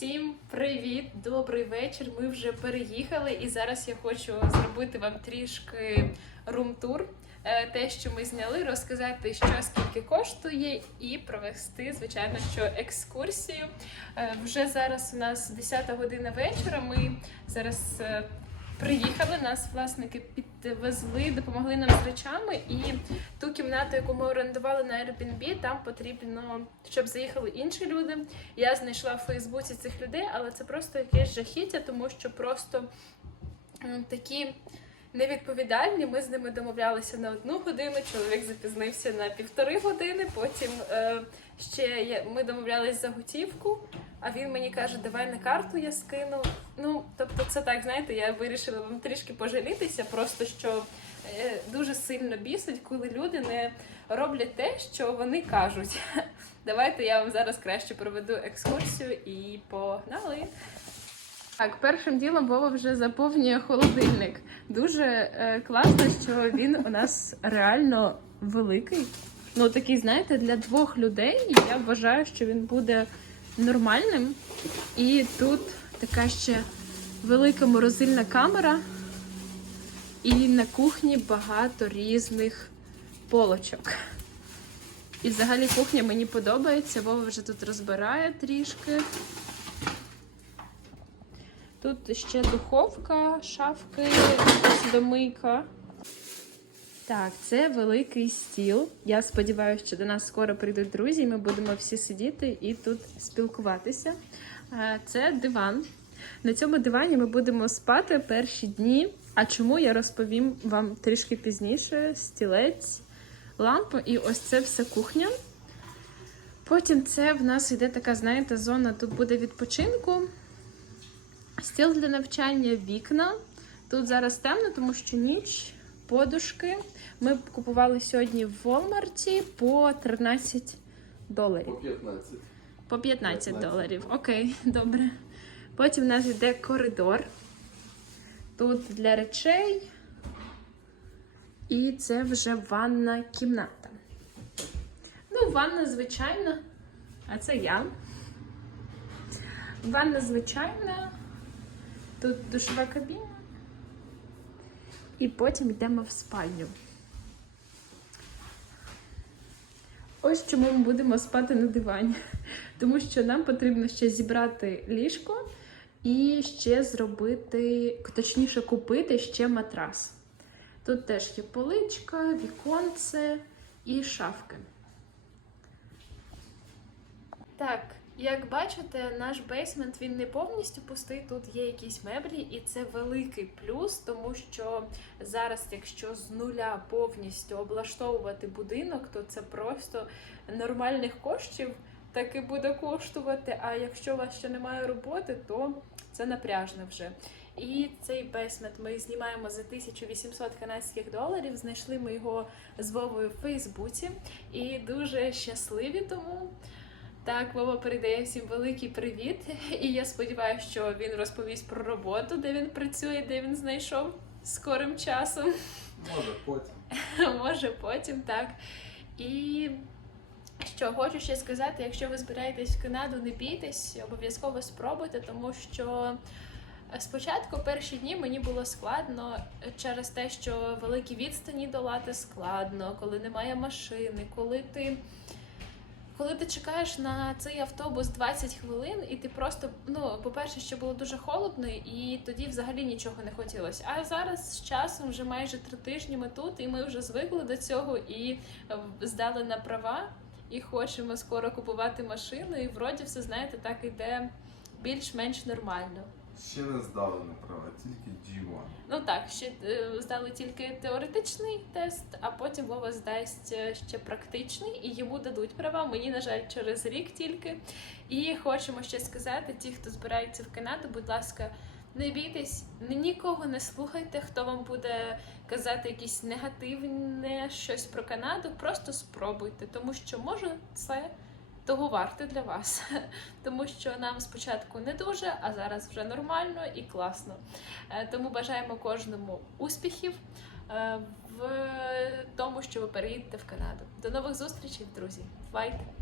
Всім привіт, добрий вечір. Ми вже переїхали, і зараз я хочу зробити вам трішки рум-тур. Е, Те, що ми зняли, розказати, що скільки коштує, і провести, звичайно, що екскурсію. Е, Вже зараз у нас 10 година вечора. Ми зараз е, приїхали, нас власники підвезли, допомогли нам з речами. І ту кімнату, яку ми орендували на Airbnb, там потрібно, щоб заїхали інші люди. Я знайшла в Фейсбуці цих людей, але це просто якесь жахіття, тому що просто такі невідповідальні. Ми з ними домовлялися на одну годину. Чоловік запізнився на півтори години. Потім е, ще є- ми домовлялись за готівку. А він мені каже, давай на карту я скину. Ну, тобто, це так, знаєте, я вирішила вам трішки пожалітися, просто що е, дуже сильно бісить, коли люди не роблять те, що вони кажуть. Давайте я вам зараз краще проведу екскурсію і погнали. Так, першим ділом Вова вже заповнює холодильник. Дуже е, класно, що він у нас реально великий. Ну, такий, знаєте, для двох людей я вважаю, що він буде нормальним. І тут така ще велика морозильна камера. І на кухні багато різних полочок. І взагалі кухня мені подобається. Вова вже тут розбирає трішки. Тут ще духовка, шафки, посудомийка. Так, це великий стіл. Я сподіваюся, що до нас скоро прийдуть друзі, і ми будемо всі сидіти і тут спілкуватися. Це диван. На цьому дивані ми будемо спати перші дні. А чому я розповім вам трішки пізніше: стілець, лампа і ось це все кухня. Потім це в нас йде така, знаєте, зона, тут буде відпочинку. Стіл для навчання вікна. Тут зараз темно, тому що ніч, подушки. Ми купували сьогодні в Walmart по 13 доларів. По 15. По 15 15. доларів. Окей, добре. Потім у нас йде коридор. Тут для речей. І це вже ванна кімната. Ну, ванна звичайна. А це я. Ванна звичайна. Тут душова кабіна. І потім йдемо в спальню. Ось чому ми будемо спати на дивані. Тому що нам потрібно ще зібрати ліжко і ще зробити, точніше, купити ще матрас. Тут теж є поличка, віконце і шафки. Так, як бачите, наш бейсмент він не повністю пустий. Тут є якісь меблі, і це великий плюс, тому що зараз, якщо з нуля повністю облаштовувати будинок, то це просто нормальних коштів так і буде коштувати. А якщо у вас ще немає роботи, то це напряжно вже. І цей бейсмент ми знімаємо за 1800 канадських доларів. Знайшли ми його з Вовою в Фейсбуці і дуже щасливі тому. Так, Вова передає всім великий привіт. І я сподіваюся, що він розповість про роботу, де він працює, де він знайшов скорим часом. Може потім. Може потім, так. І що хочу ще сказати, якщо ви збираєтесь в Канаду, не бійтесь, обов'язково спробуйте, тому що спочатку перші дні мені було складно через те, що великі відстані долати складно, коли немає машини, коли ти. Коли ти чекаєш на цей автобус 20 хвилин, і ти просто, ну, по-перше, що було дуже холодно, і тоді взагалі нічого не хотілося. А зараз з часом вже майже три тижні ми тут, і ми вже звикли до цього і е, здали на права, і хочемо скоро купувати машину. І вроді все, знаєте, так іде більш-менш нормально. Ще не здали на права, тільки G1. Ну так, ще е, здали тільки теоретичний тест, а потім Вова здасть е, ще практичний, і йому дадуть права. Мені, на жаль, через рік тільки. І хочемо ще сказати: ті, хто збирається в Канаду, будь ласка, не бійтесь, нікого не слухайте, хто вам буде казати якісь негативне щось про Канаду. Просто спробуйте, тому що може це. Того варте для вас, тому що нам спочатку не дуже, а зараз вже нормально і класно. Е, Тому бажаємо кожному успіхів е, в тому, що ви переїдете в Канаду. До нових зустрічей, друзі. Бувайте!